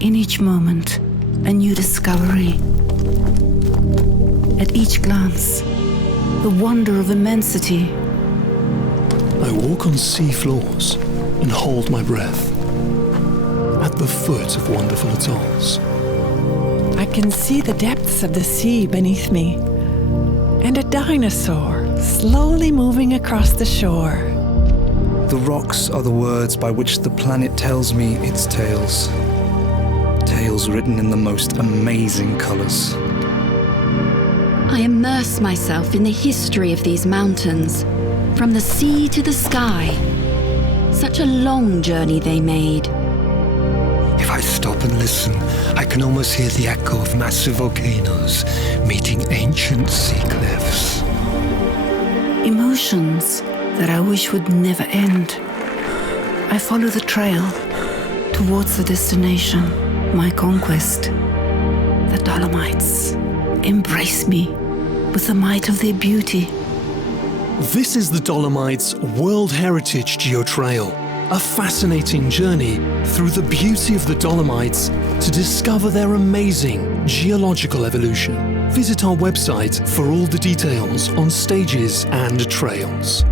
In each moment, a new discovery. At each glance, the wonder of immensity. I walk on sea floors and hold my breath at the foot of wonderful atolls. I can see the depths of the sea beneath me, and a dinosaur slowly moving across the shore. The rocks are the words by which the planet tells me its tales. Tales written in the most amazing colors. I immerse myself in the history of these mountains, from the sea to the sky. Such a long journey they made. If I stop and listen, I can almost hear the echo of massive volcanoes meeting ancient sea cliffs. Emotions that I wish would never end. I follow the trail towards the destination, my conquest. The Dolomites embrace me with the might of their beauty. This is the Dolomites World Heritage Geotrail, a fascinating journey through the beauty of the Dolomites to discover their amazing geological evolution. Visit our website for all the details on stages and trails.